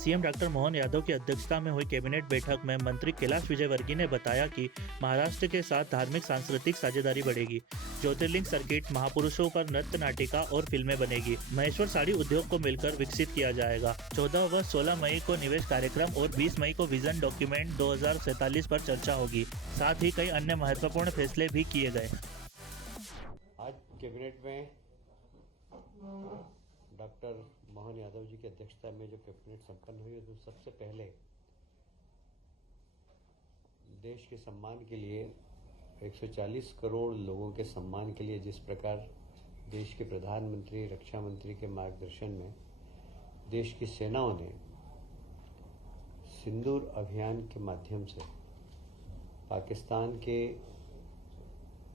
CM doctor Mohan Yadav की अध्यक्षता में हुई कैबिनेट बैठक में मंत्री कैलाश विजयवर्गीय ने बताया कि महाराष्ट्र के साथ धार्मिक सांस्कृतिक साझेदारी बढ़ेगी। ज्योतिर्लिंग सर्किट, महापुरुषों पर नृत्य नाटिका और फिल्में बनेगी। महेश्वर साड़ी उद्योग को मिलकर विकसित किया जाएगा। 14 व 16 मई को निवेश कार्यक्रम और 20 मई को विजन डॉक्यूमेंट 2047 पर चर्चा होगी। साथ ही कई अन्य महत्वपूर्ण फैसले भी किए गए। आज कैबिनेट में डॉक्टर मोहन यादव जी की अध्यक्षता में जो कैबिनेट संपन्न हुई, तो सबसे पहले देश के सम्मान के लिए 140 करोड़ लोगों के सम्मान के लिए जिस प्रकार देश के प्रधानमंत्री, रक्षा मंत्री के मार्गदर्शन में देश की सेनाओं ने सिंदूर अभियान के माध्यम से पाकिस्तान के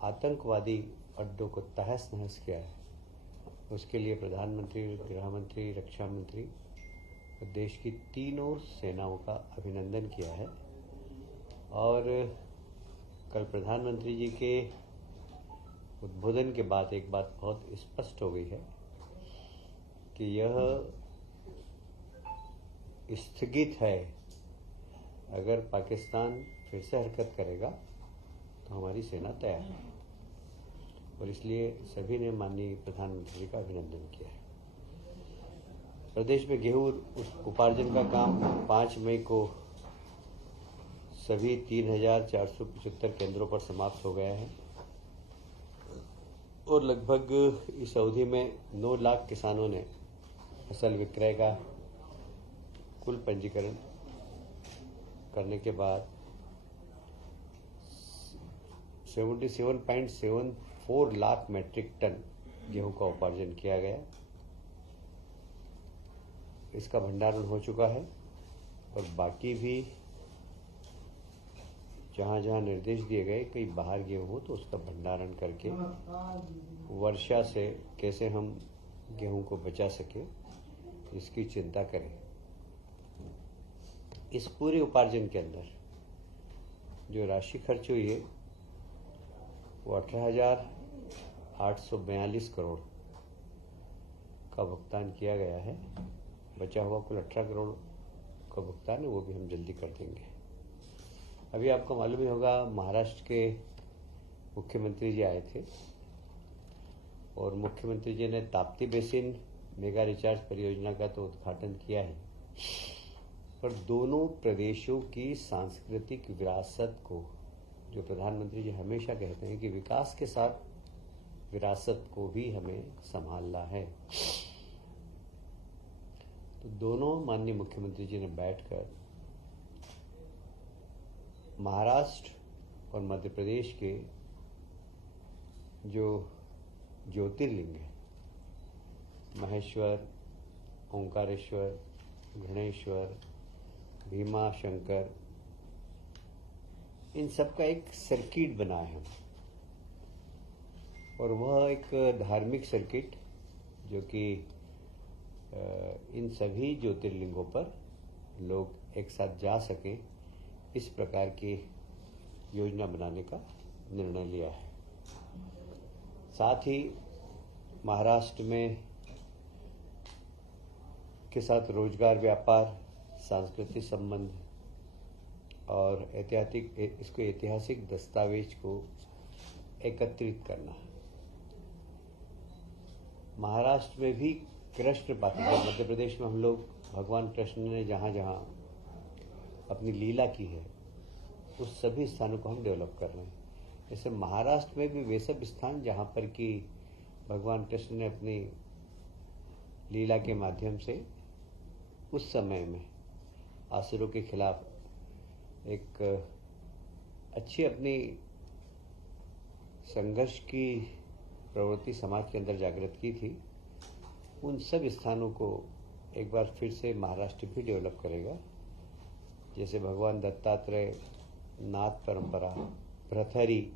आतंकवादी अड्डों को तहस नहस किया है, उसके लिए प्रधानमंत्री, गृह मंत्री, रक्षा मंत्री और देश की तीनों सेनाओं का अभिनंदन किया है। और कल प्रधानमंत्री जी के उद्बोधन के बाद एक बात बहुत स्पष्ट हो गई है कि यह स्थगित है। अगर पाकिस्तान फिर से हरकत करेगा तो हमारी सेना तैयार है, और इसलिए सभी ने माननीय प्रधानमंत्री जी का अभिनंदन किया है। प्रदेश में गेहूं उपार्जन का काम 5 मई को सभी 3,475 केंद्रों पर समाप्त हो गया है, और लगभग इस अवधि में 9 लाख किसानों ने फसल विक्रय का कुल पंजीकरण करने के बाद 77.74 लाख मैट्रिक टन गेहूं का उपार्जन किया गया। इसका भंडारण हो चुका है, और बाकी भी जहां जहां निर्देश दिए गए कहीं बाहर गेहूं हो तो उसका भंडारण करके वर्षा से कैसे हम गेहूं को बचा सके इसकी चिंता करें। इस पूरे उपार्जन के अंदर जो राशि खर्च हुई है वो 18,842 करोड़ का भुगतान किया गया है। बचा हुआ कुल 18 करोड़ का भुगतान है, वो भी हम जल्दी कर देंगे। अभी आपको मालूम ही होगा, महाराष्ट्र के मुख्यमंत्री जी आए थे, और मुख्यमंत्री जी ने ताप्ती बेसिन मेगा रिचार्ज परियोजना का तो उद्घाटन किया है, पर दोनों प्रदेशों की सांस्कृतिक विरासत को, जो प्रधानमंत्री जी हमेशा कहते हैं कि विकास के साथ विरासत को भी हमें संभालना है, तो दोनों माननीय मुख्यमंत्री जी ने बैठकर महाराष्ट्र और मध्य प्रदेश के जो ज्योतिर्लिंग है, महेश्वर, ओंकारेश्वर, गणेश्वर, भीमा शंकर, इन सब का एक सर्किट बना है, और वह एक धार्मिक सर्किट जो कि इन सभी ज्योतिर्लिंगों पर लोग एक साथ जा सकें, इस प्रकार की योजना बनाने का निर्णय लिया है। साथ ही महाराष्ट्र में के साथ रोजगार, व्यापार, सांस्कृतिक संबंध और ऐतिहासिक दस्तावेज को एकत्रित करना। महाराष्ट्र में भी कृष्ण पाठशाला, मध्य प्रदेश में हम लोग भगवान कृष्ण ने जहाँ जहाँ अपनी लीला की है उस सभी स्थानों को हम डेवलप कर रहे हैं। जैसे महाराष्ट्र में भी वे सब स्थान जहाँ पर कि भगवान कृष्ण ने अपनी लीला के माध्यम से उस समय में असुरों के खिलाफ एक अच्छी अपनी संघर्ष की प्रवृत्ति समाज के अंदर जागृत की थी, उन सब स्थानों को एक बार फिर से महाराष्ट्र भी डेवलप करेगा। जैसे भगवान दत्तात्रेय, नाथ परंपरा, भ्रतहरि,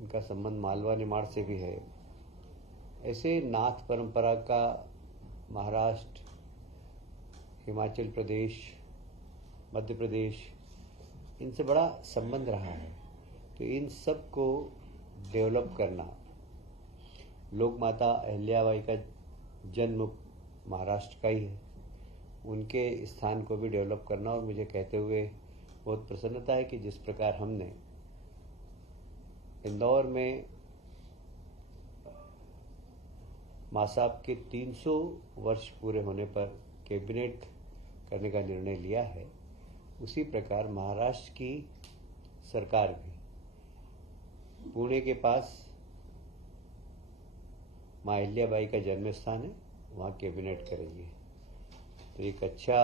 उनका संबंध मालवा निमाड़ से भी है, ऐसे नाथ परंपरा का महाराष्ट्र, हिमाचल प्रदेश, मध्य प्रदेश, इनसे बड़ा संबंध रहा है। तो इन सब को डेवलप करना, लोक माता अहिल्याबाई का जन्म महाराष्ट्र का ही है, उनके स्थान को भी डेवलप करना। और मुझे कहते हुए बहुत प्रसन्नता है कि जिस प्रकार हमने इंदौर में मां साहब के 300 वर्ष पूरे होने पर कैबिनेट करने का निर्णय लिया है, उसी प्रकार महाराष्ट्र की सरकार भी पुणे के पास मां अहिल्याबाई का जन्म स्थान है, वहाँ कैबिनेट करेगी। तो एक अच्छा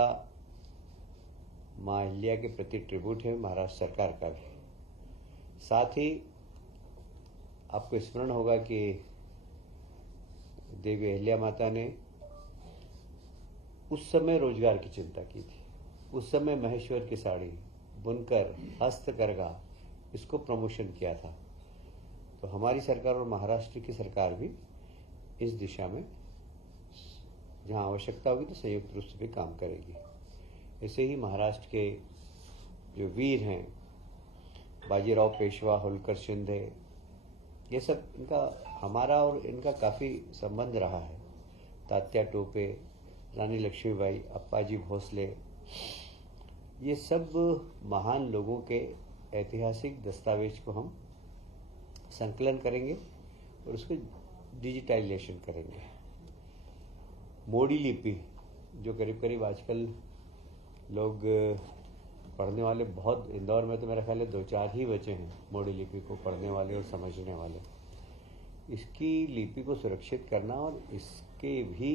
मां अहिल्या के प्रति ट्रिब्यूट है महाराष्ट्र सरकार का भी। साथ ही आपको स्मरण होगा कि देवी अहिल्या माता ने उस समय रोजगार की चिंता की थी। उस समय महेश्वर की साड़ी, बुनकर, हस्तकरघा, इसको प्रमोशन किया था। तो हमारी सरकार और महाराष्ट्र की सरकार भी इस दिशा में जहां आवश्यकता होगी तो संयुक्त रूप से भी काम करेगी। ऐसे ही महाराष्ट्र के जो वीर हैं, बाजीराव पेशवा, होलकर शिंदे, ये सब इनका हमारा और इनका काफ़ी संबंध रहा है। तात्या टोपे, रानी लक्ष्मीबाई, अप्पाजी भोसले, ये सब महान लोगों के ऐतिहासिक दस्तावेज को हम संकलन करेंगे और उसको डिजिटाइजेशन करेंगे। मोडी लिपि जो करीब करीब आजकल लोग पढ़ने वाले बहुत, इंदौर में तो मेरा ख्याल है 2-4 ही बचे हैं मोडी लिपि को पढ़ने वाले और समझने वाले। इसकी लिपि को सुरक्षित करना और इसके भी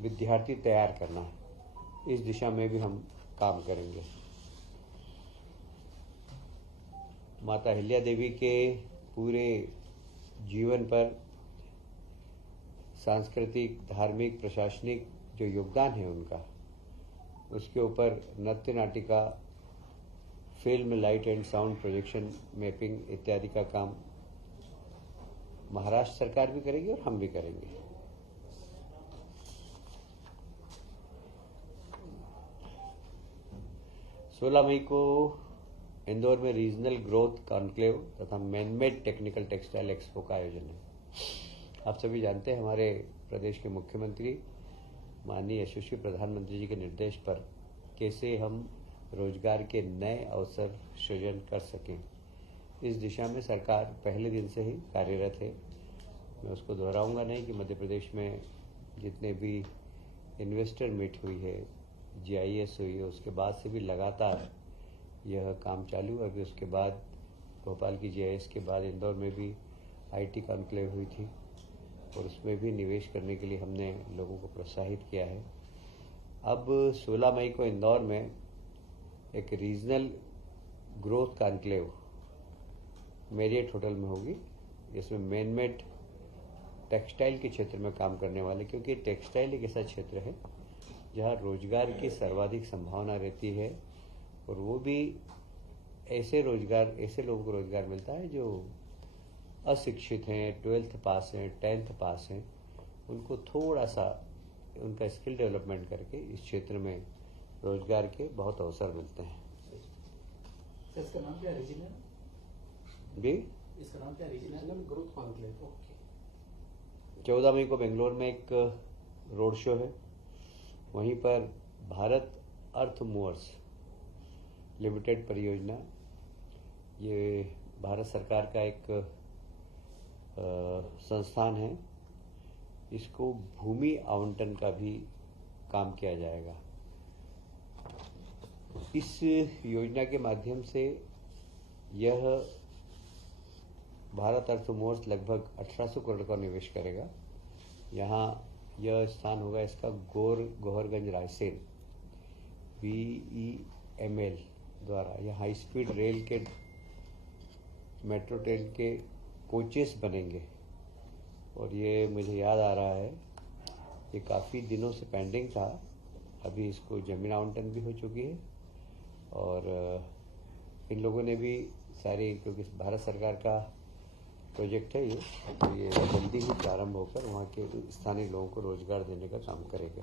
विद्यार्थी तैयार करना, इस दिशा में भी हम काम करेंगे। माता अहिल्या देवी के पूरे जीवन पर सांस्कृतिक, धार्मिक, प्रशासनिक जो योगदान है उनका, उसके ऊपर नृत्य नाटिका, film, light and sound projection, mapping इत्यादि का काम महाराष्ट्र सरकार भी करेगी और हम भी करेंगे। सोलह मई को इंदौर में रीजनल ग्रोथ कॉन्क्लेव तथा मैनमेड टेक्निकल टेक्सटाइल एक्सपो का आयोजन है। आप सभी जानते हैं हमारे प्रदेश के मुख्यमंत्री माननीय यशस्वी प्रधानमंत्री जी के निर्देश पर कैसे हम रोजगार के नए अवसर सृजन कर सकें, इस दिशा में सरकार पहले दिन से ही कार्यरत है। मैं उसको दोहराऊंगा नहीं कि मध्य प्रदेश में जितने भी इन्वेस्टर मीट हुई है, GIS हुई है, उसके बाद से भी लगातार यह काम चालू है। अभी उसके बाद भोपाल की GIS के बाद इंदौर में भी IT कॉन्क्लेव हुई थी और उसमें भी निवेश करने के लिए हमने लोगों को प्रोत्साहित किया है। अब 16 मई को इंदौर में एक regional growth conclave Marriott hotel में होगी, जिसमें मैनमेड टेक्सटाइल के क्षेत्र में काम करने वाले, क्योंकि टेक्सटाइल एक ऐसा क्षेत्र है जहाँ रोजगार की सर्वाधिक संभावना रहती है और वो भी ऐसे लोगों को रोजगार मिलता है जो अशिक्षित हैं, 12th पास हैं, 10th पास हैं। उनको थोड़ा सा उनका स्किल डेवलपमेंट करके इस क्षेत्र में रोजगार के बहुत अवसर मिलते हैं। इसका नाम क्या रीजनल? जी, इसका नाम क्या रीजनल ग्रोथ कॉन्क्लेव? ओके। 14 मई को बेंगलोर में एक रोड शो है। वहीं पर भारत अर्थ मूवर्स लिमिटेड परियोजना, ये भारत सरकार का एक संस्थान है, इसको भूमि आवंटन का भी काम किया जाएगा। इस योजना के माध्यम से यह भारत अर्थ मूवर्स लगभग 1800 करोड़ का निवेश करेगा। यहाँ यह स्थान होगा इसका गोहरगंज रायसेन BEML द्वारा। यह हाई स्पीड रेल के, मेट्रो ट्रेन के कोचेस बनेंगे और ये मुझे याद आ रहा है, ये काफ़ी दिनों से पेंडिंग था। अभी इसको जमीन आवंटन भी हो चुकी है और इन लोगों ने भी सारी, क्योंकि भारत सरकार का प्रोजेक्ट है ये, तो ये जल्दी ही प्रारंभ होकर वहाँ के स्थानीय लोगों को रोजगार देने का काम करेगा।